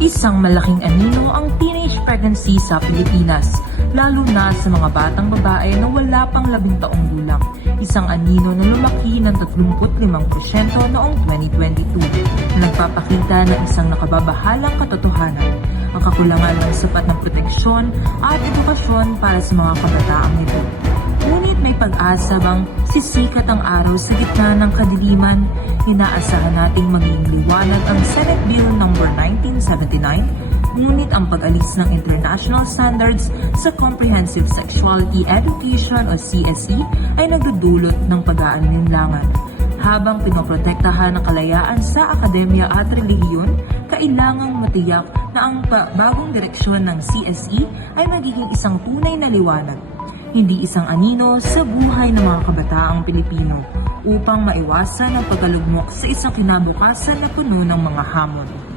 Isang malaking anino ang teenage pregnancy sa Pilipinas, lalo na sa mga batang babae na wala pang 10 taong gulang. Isang anino na lumaki ng 35% noong 2022 na nagpapakita ng isang nakababahalang katotohanan, ang kakulangan ng sapat ng proteksyon at edukasyon para sa mga kabataang ito. Ngunit may pag-asa bang sisikat ang araw sa gitna ng kadiliman? Inaasahan nating maging liwanag ang Senate Bill No. 1979, ngunit ang pag-alis ng international standards sa Comprehensive Sexuality Education o CSE ay nagdudulot ng pag-aalinlangan. Habang pinoprotektahan ang kalayaan sa akademya at relihiyon, kailangang matiyak na ang bagong direksyon ng CSE ay magiging isang tunay na liwanag, hindi isang anino sa buhay ng mga kabataang Pilipino upang maiwasan ang pagkalugmok sa isang kinabukasan na puno ng mga hamon.